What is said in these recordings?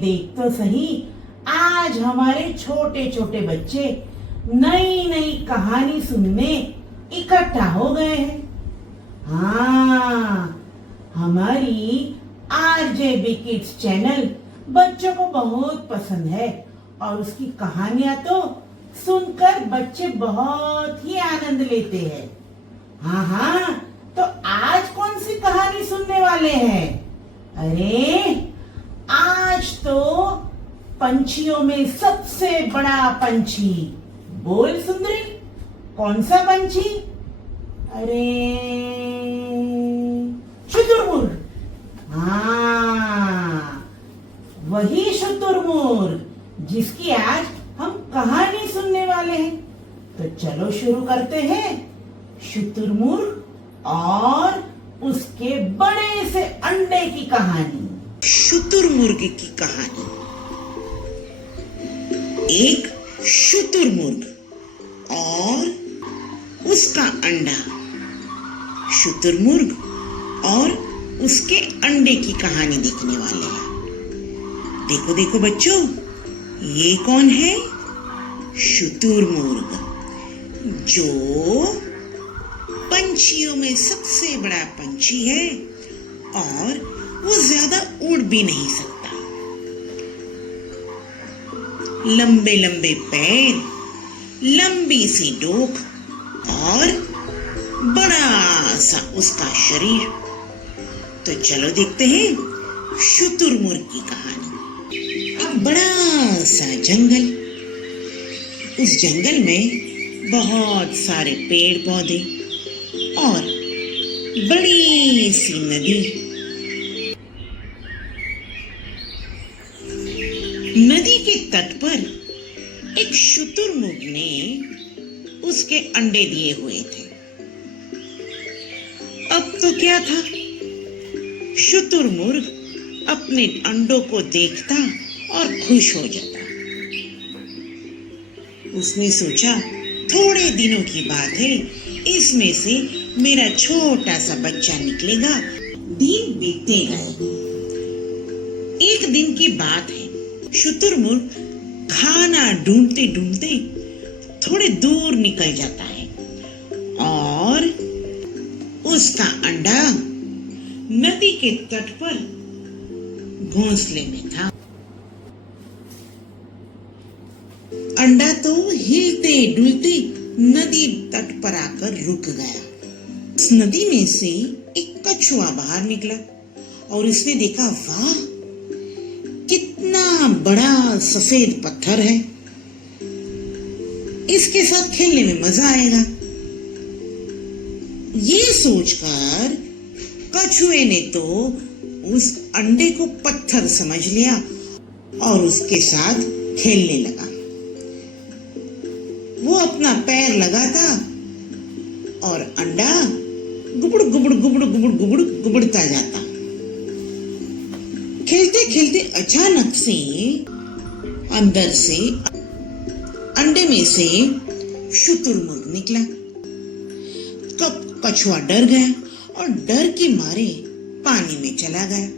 देख तो सही, आज हमारे छोटे छोटे बच्चे नई नई कहानी सुनने इकट्ठा हो गए हैं। हाँ, हमारी RJB किड्स चैनल बच्चों को बहुत पसंद है और उसकी कहानियां तो सुनकर बच्चे बहुत ही आनंद लेते हैं। हाँ हाँ, तो आज कौन सी कहानी सुनने वाले हैं? अरे आज तो पंछियों में सबसे बड़ा पंछी। बोल सुंदरी, कौन सा पंछी? अरे शुतुरमुर्ग। हाँ, वही शुतुरमुर्ग जिसकी आज हम कहानी सुनने वाले हैं। तो चलो शुरू करते हैं शुतुरमुर्ग और उसके बड़े से अंडे की कहानी। शुतुरमुर्ग की कहानी। एक शुतुरमुर्ग और उसका अंडा। शुतुरमुर्ग और उसके अंडे की कहानी देखने वाले हैं। देखो देखो बच्चों, ये कौन है? शुतुरमुर्ग, जो पंछियों में सबसे बड़ा पंछी है और वो ज्यादा उड़ भी नहीं सकता। लंबे लंबे पैर, लंबी सी डोक और बड़ा सा उसका शरीर। तो चलो देखते हैं शुतुरमुर्ग की कहानी। एक बड़ा सा जंगल। उस जंगल में बहुत सारे पेड़ पौधे और बड़ी सी नदी। नदी के तट पर एक शुतुरमुर्ग ने उसके अंडे दिए हुए थे। अब तो क्या था, शुतुरमुर्ग अपने अंडों को देखता और खुश हो जाता। उसने सोचा, थोड़े दिनों की बात है, इसमें से मेरा छोटा सा बच्चा निकलेगा। दिन बीतते गए। एक दिन की बात है, शुतुरमुर्ग खाना ढूंढते ढूंढते थोड़े दूर निकल जाता है और उसका अंडा नदी के तट पर घोंसले में था। अंडा तो हिलते डुलते नदी तट पर आकर रुक गया। उस नदी में से एक कछुआ बाहर निकला और उसने देखा, वाह, कितना बड़ा सफेद पत्थर है, इसके साथ खेलने में मजा आएगा। ये सोचकर कछुए ने तो उस अंडे को पत्थर समझ लिया और उसके साथ खेलने लगा। वो अपना पैर लगाता और अंडा गुबड़ गुबड़ गुबड़ गुबड़ गुबड़ गुबड़ता जाता। खेलते खेलते अचानक से अंदर से अंडे में से शुतुरमुर्ग निकला। कछुआ डर गया और डर के मारे पानी में चला गया।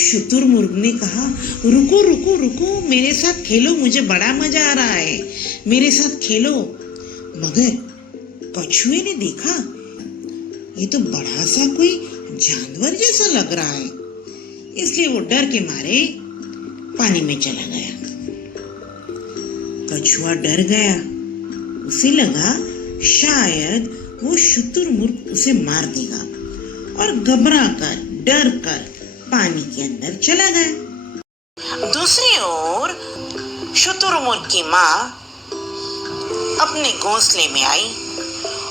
शुतुरमुर्ग ने कहा, रुको रुको रुको, मेरे साथ खेलो, मुझे बड़ा मजा आ रहा है, मेरे साथ खेलो। मगर कछुए ने देखा, ये तो बड़ा सा कोई जानवर जैसा लग रहा है, इसलिए वो डर के मारे पानी में चला गया। कछुआ डर गया। उसे लगा शायद वो शुतुरमुर्ग उसे मार देगा और घबरा कर, डर कर पानी के अंदर चला गया। दूसरी ओर शुतुरमुर्ग की माँ अपने घोंसले में आई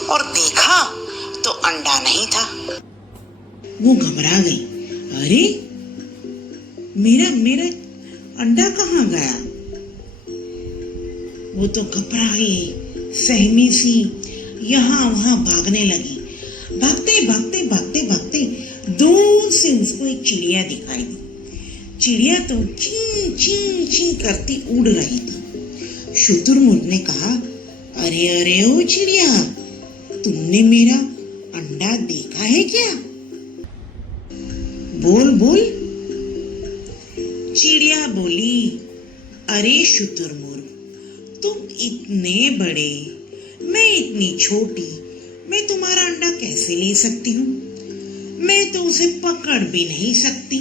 और देखा तो अंडा नहीं था। वो घबरा गई, अरे मेरा अंडा कहाँ गया? वो तो घबराई, सहमी सी यहाँ वहां भागने लगी। भागते भागते भागते भागते दूर से उसको एक चिड़िया दिखाई दी। चिड़िया तो ची ची ची करती उड़ रही थी। शुतुरमुर्ग ने कहा, अरे अरे ओ चिड़िया, तुमने मेरा अंडा देखा है क्या? बोल बोल। चिड़िया बोली, अरे शुतुरमुर्ग, तुम इतने बड़े, मैं इतनी छोटी, मैं तुम्हारा अंडा कैसे ले सकती हूँ? मैं तो उसे पकड़ भी नहीं सकती,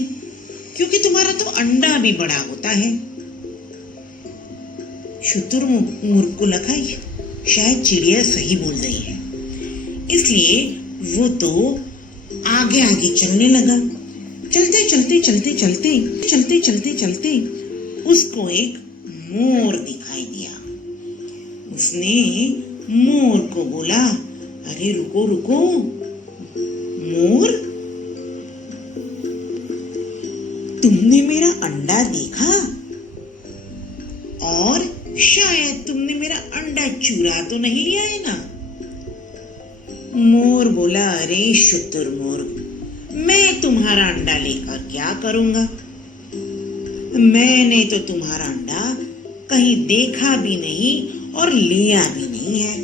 क्योंकि तुम्हारा तो अंडा भी बड़ा होता है। शुतुरमुर्ग को लगा शायद चिड़िया सही बोल रही है, इसलिए वो तो आगे आगे चलने लगा। चलते चलते चलते चलते चलते चलते चलते उसको एक मोर दिखाई दिया। उसने मोर को बोला, अरे रुको रुको मोर, तुमने मेरा अंडा देखा? और शायद तुमने मेरा अंडा चुरा तो नहीं लिया है ना? मोर बोला, अरे शुतुरमुर्ग, मैं तुम्हारा अंडा लेकर क्या करूंगा? मैंने तो तुम्हारा अंडा कहीं देखा भी नहीं और लिया भी नहीं है।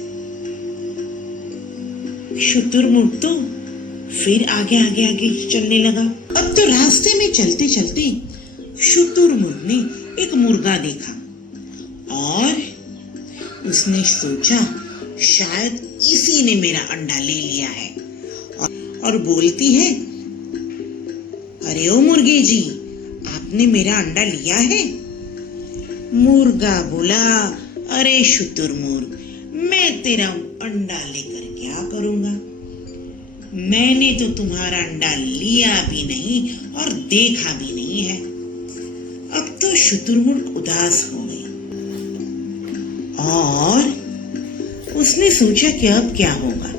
शुतुरमुर्ग तो फिर आगे आगे आगे चलने लगा। अब तो रास्ते में चलते चलते शुतुरमुर्ग ने एक मुर्गा देखा और उसने सोचा शायद इसी ने मेरा अंडा ले लिया है, और बोलती है, अरे ओ मुर्गे जी, आपने मेरा अंडा लिया है? मुर्गा बोला, अरे शुतुरमुर्ग, मैं तेरा अंडा लेकर क्या करूंगा? मैंने तो तुम्हारा अंडा लिया भी नहीं और देखा भी नहीं है। अब तो शुतुरमुर्ग उदास हो गई और उसने सोचा कि अब क्या होगा।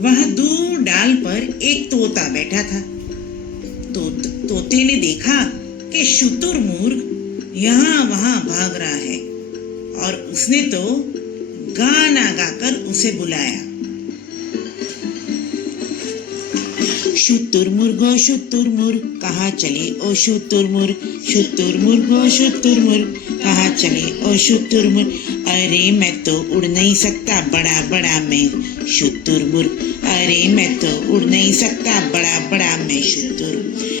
वहां दूर डाल पर एक तोता बैठा था। तोते ने देखा कि शुतुरमुर्ग यहाँ वहां भाग रहा है और उसने तो गाना गाकर उसे बुलाया, शुतुरमुर्ग ओ शुतुरमुर्ग, कहाँ चले ओ शुतुरमुर्ग, शुतुरमुर्ग ओ शुतुरमुर्ग, कहाँ चले ओ शुतुरमुर्ग, अरे मैं तो उड़ नहीं सकता बड़ा बड़ा मैं शुतुरमुर्ग, अरे मैं तो उड़ नहीं सकता बड़ा बड़ा मैं शुतुरमुर्ग,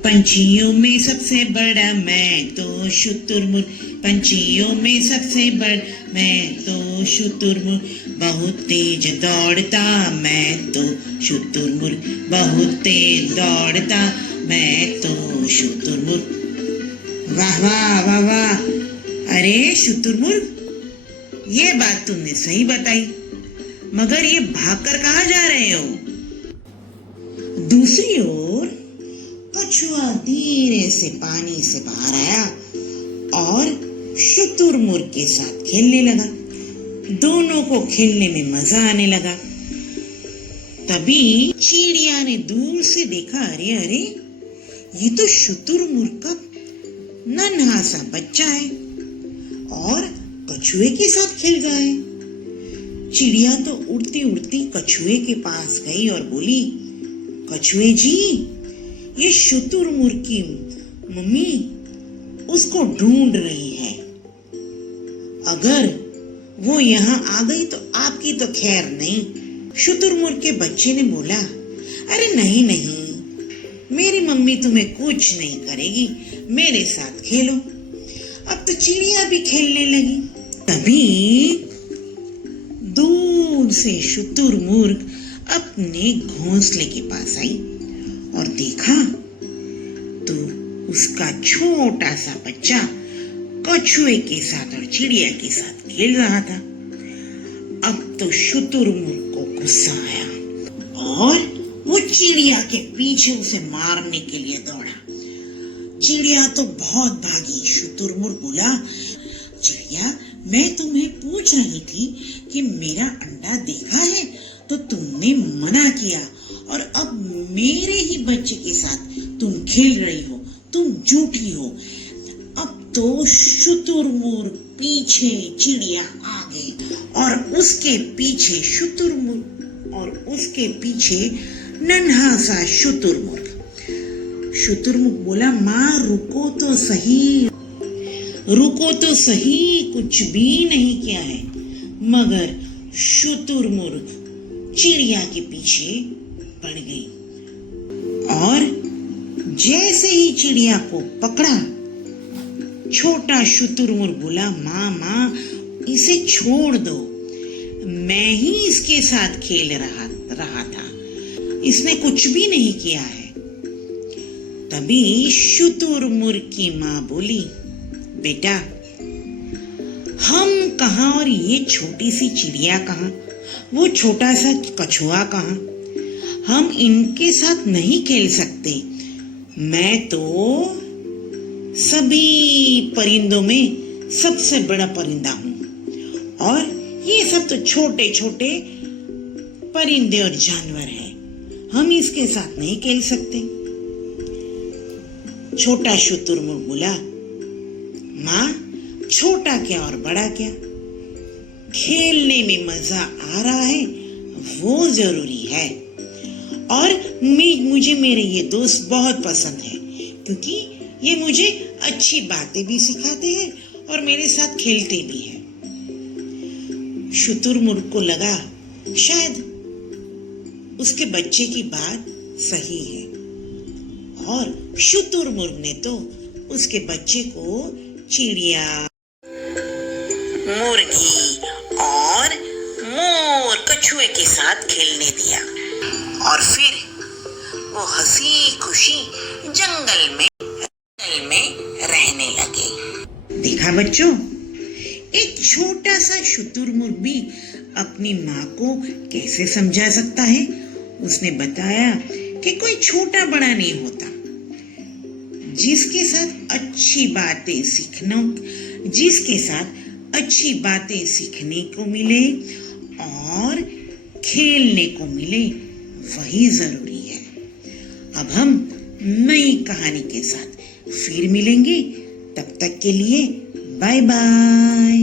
पंछियों में सबसे बड़ा मैं तो शुतुरमुर्ग, पंछियों में सबसे बड़ा मैं तो शुतुरमुर्ग, बहुत तेज दौड़ता मैं तो शुतुरमुर्ग, बहुत तेज दौड़ता मैं तो शुतुरमुर्ग। वाह वाह वाह वाह, अरे शुतुरमुर्ग, ये बात तुमने सही बताई, मगर ये भागकर कहाँ जा रहे हो? दूसरी ओर कछुआ धीरे से पानी से बाहर आया और शुतुरमुर्ग के साथ खेलने लगा। दोनों को खेलने में मजा आने लगा। तभी चिड़िया ने दूर से देखा, अरे अरे, ये तो शुतुरमुर्ग का नन्हा सा बच्चा है और कछुए के साथ खेल रहा है। चिड़िया तो उड़ती उड़ती कछुए के पास गई और बोली, कछुए जी, ये शुतुरमुर्ग की मम्मी उसको ढूंढ रही है, अगर वो यहाँ आ गई तो आपकी तो खैर नहीं। शुतुरमुर्ग के बच्चे ने बोला, अरे नहीं नहीं, मेरी मम्मी तुम्हें कुछ नहीं करेगी, मेरे साथ खेलो। अब तो चिड़िया भी खेलने लगी। तभी दूर से शुतुरमुर्ग अपने घोंसले के पास आई और देखा तो उसका छोटा सा बच्चा कछुए के साथ और चिड़िया के साथ खेल रहा था। अब तो शुतुरमुर्ग को गुस्सा आया और वो चिड़िया के पीछे उसे मारने के लिए दौड़ा। चिड़िया तो बहुत भागी। शुतुरमुर्ग बोला, चिड़िया, मैं तुम्हें पूछ रही थी कि मेरा अंडा देखा है तो तुमने मना किया, और अब मेरे ही बच्चे के साथ तुम खेल रही हो, तुम झूठी हो। अब तो शुतुरमुर्ग पीछे, चिड़िया आगे, और उसके पीछे शुतुरमुर्ग, और उसके पीछे नन्हा सा शुतुरमुर्ग। शुतुरमुर्ग बोला, माँ रुको तो सही, रुको तो सही, कुछ भी नहीं किया है। मगर शुतुरमुर्ग चिड़िया के पीछे पड़ गई और जैसे ही चिड़िया को पकड़ा, छोटा शुतुरमुर्ग बोला, माँ माँ इसे छोड़ दो, मैं ही इसके साथ खेल रहा था, इसने कुछ भी नहीं किया है। तभी शुतुरमुर्ग की माँ बोली, बेटा हम कहाँ और ये छोटी सी चिड़िया कहाँ, वो छोटा सा कछुआ कहाँ, हम इनके साथ नहीं खेल सकते। मैं तो सभी परिंदों में सबसे बड़ा परिंदा हूँ और ये सब तो छोटे छोटे परिंदे और जानवर हैं, हम इसके साथ नहीं खेल सकते। छोटा शुतुरमुर्ग बोला, माँ छोटा क्या और बड़ा क्या, खेलने में मजा आ रहा है वो जरूरी है, और मुझे मेरे ये दोस्त बहुत पसंद है क्योंकि ये मुझे अच्छी बातें भी सिखाते हैं और मेरे साथ खेलते भी हैं। शुतुरमुर्ग को लगा शायद उसके बच्चे की बात सही है, और शुतुरमुर्ग ने तो उसके बच्चे को चिड़िया, मुर्गी और मोर कछुए के साथ खेलने दिया, और फिर वो हंसी खुशी जंगल में रहने लगे। देखा बच्चों, एक छोटा सा शुतुरमुर्ग भी अपनी माँ को कैसे समझा सकता है। उसने बताया कि कोई छोटा बड़ा नहीं होता, जिसके साथ अच्छी बातें सीखने को मिले और खेलने को मिले वही जरूरी है। अब हम नई कहानी के साथ फिर मिलेंगे, तब तक के लिए बाय बाय।